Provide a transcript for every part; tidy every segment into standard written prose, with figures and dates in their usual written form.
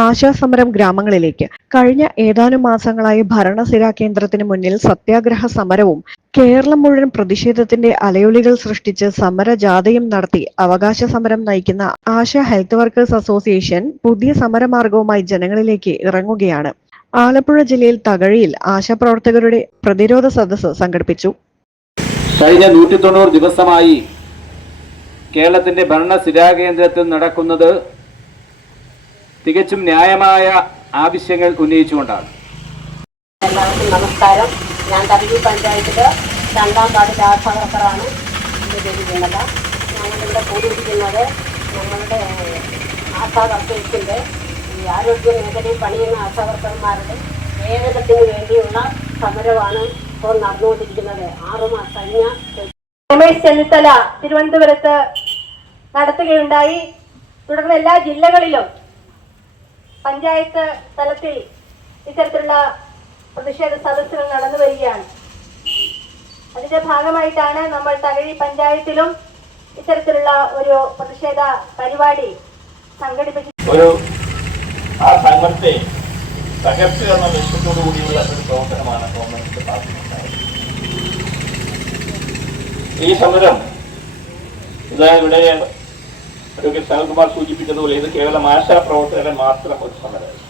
ആശാസമരം ഗ്രാമങ്ങളിലേക്ക്. കഴിഞ്ഞ ഏതാനും മാസങ്ങളായി ഭരണസിരാ കേന്ദ്രത്തിന് മുന്നിൽ സത്യാഗ്രഹ സമരവും കേരളം മുഴുവൻ പ്രതിഷേധത്തിന്റെ അലയൊലികൾ സൃഷ്ടിച്ച് സമരജാഥയും നടത്തി അവകാശ സമരം നയിക്കുന്ന ആശാ ഹെൽത്ത് വർക്കേഴ്സ് അസോസിയേഷൻ പുതിയ സമരമാർഗവുമായി ജനങ്ങളിലേക്ക് ഇറങ്ങുകയാണ്. ആലപ്പുഴ ജില്ലയിൽ തകഴിയിൽ ആശാപ്രവർത്തകരുടെ പ്രതിരോധ സദസ്സ് സംഘടിപ്പിച്ചു. കഴിഞ്ഞ 190 ദിവസമായി കേരളത്തിന്റെ ഭരണസിരാ കേന്ദ്രത്തിൽ നടക്കുന്നത് തികച്ചും ന്യായമായ ആവശ്യങ്ങൾ ഉന്നയിച്ചുകൊണ്ടാണ്. എല്ലാവർക്കും നമസ്കാരം. ഞാൻ തകഴി പഞ്ചായത്തിലെ 2ാം വാർഡ് ആശാവർക്കറാണ്. ഞങ്ങളിവിടെ കൂടിയിരിക്കുന്നത് ഞങ്ങളുടെ ആശാവർക്കേഴ്സിൻ്റെ ഈ ആരോഗ്യ മേഖലയിൽ പണിയുന്ന ആശാവർക്കർമാരുടെ വേതനത്തിന് വേണ്ടിയുള്ള സമരമാണ് ഇപ്പോൾ നടന്നുകൊണ്ടിരിക്കുന്നത്. 6 മാസം കഴിഞ്ഞ രമേശ് ചെന്നിത്തല തിരുവനന്തപുരത്ത് നടത്തുകയുണ്ടായി. തുടർന്ന് എല്ലാ ജില്ലകളിലും പഞ്ചായത്ത് തലത്തിൽ ഇത്തരത്തിലുള്ള പ്രതിഷേധ സദസ്സുകൾ നടന്നു വരികയാണ്. അതിന്റെ ഭാഗമായിട്ടാണ് നമ്മൾ തകഴി പഞ്ചായത്തിലും ഇത്തരത്തിലുള്ള ഒരു പ്രതിഷേധ പരിപാടി സംഘടിപ്പിച്ചത്. ഒരു ആ സംഘത്തെ തകർച്ച എന്ന ലക്ഷ്യത്തോടു കൂടിയുള്ള ഒരു പ്രവർത്തനമാണ് ഗവൺമെന്റ് നടത്തുന്നത്. ഈ സമരം ഇവിടെ സനൽകുമാർ സൂചിപ്പിച്ചതുപോലെ ഇത് കേവലം ആശാ പ്രവർത്തകരെ മാത്രം ഒരു സമരമാണ്.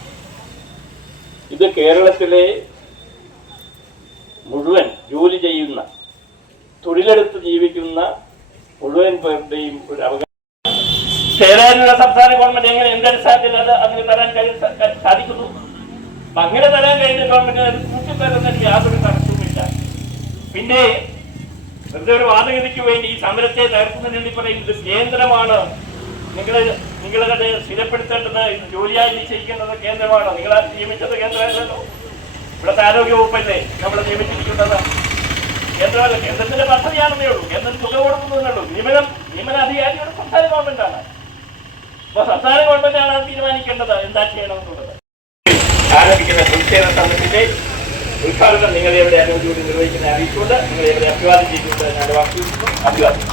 ഇത് കേരളത്തിലെ മുഴുവൻ ജോലി ചെയ്യുന്ന തൊഴിലെടുത്ത് ജീവിക്കുന്ന മുഴുവൻ പേരുടെയും ഒരു അവകാശം. ചേരാനുള്ള സംസ്ഥാന ഗവൺമെന്റ് എങ്ങനെ എന്തടിസ്ഥാനത്തിൽ അങ്ങനെ തരാൻ സാധിക്കുന്നു? അങ്ങനെ തരാൻ കഴിഞ്ഞ ഗവൺമെന്റ് കൂട്ടിത്തരുന്നതിന് യാതൊരു തടസ്സവുമില്ല. പിന്നെ വെറുതെ ഒരു വാദഗതിക്ക് വേണ്ടി ഈ സമരത്തെ തകർക്കുന്നതിന് വേണ്ടി പറയുന്നത് കേന്ദ്രമാണ്, നിങ്ങളെ സ്ഥിരപ്പെടുത്തേണ്ടത്, ജോലിയായി നിശ്ചയിക്കേണ്ടത് കേന്ദ്രമാണ്. നിങ്ങളെ നിയമിച്ചത് കേന്ദ്രമല്ലല്ലോ. ഇവിടുത്തെ ആരോഗ്യ വകുപ്പല്ലേ നമ്മളെ നിയമിച്ചിരിക്കുന്നത്? കേന്ദ്രമല്ല, കേന്ദ്രത്തിന്റെ പദ്ധതിയാണെന്നേ ഉള്ളൂ. കേന്ദ്രം തുക കൊടുക്കുന്നതേ ഉള്ളൂ. നിയമന അധികാരിയുടെ സംസ്ഥാന ഗവൺമെന്റാണ്. അപ്പൊ സംസ്ഥാന ഗവൺമെന്റാണ് അത് തീരുമാനിക്കേണ്ടത് എന്താ ചെയ്യണമെന്നുള്ളത്. ആരംഭിക്കുന്ന പ്രതിഷേധ സമരത്തിന്റെ ഉദ്ഘാടനം നിങ്ങളെ എവിടെ അനുമതിയോടെ നിർവഹിക്കുന്ന അറിയിച്ചുകൊണ്ട് നിങ്ങളെ എവിടെ അഭിവാദ്യം ചെയ്തുകൊണ്ട് ഞാൻ വാക്കുകൊടുക്കുന്നു. അഭിവാദ്യം.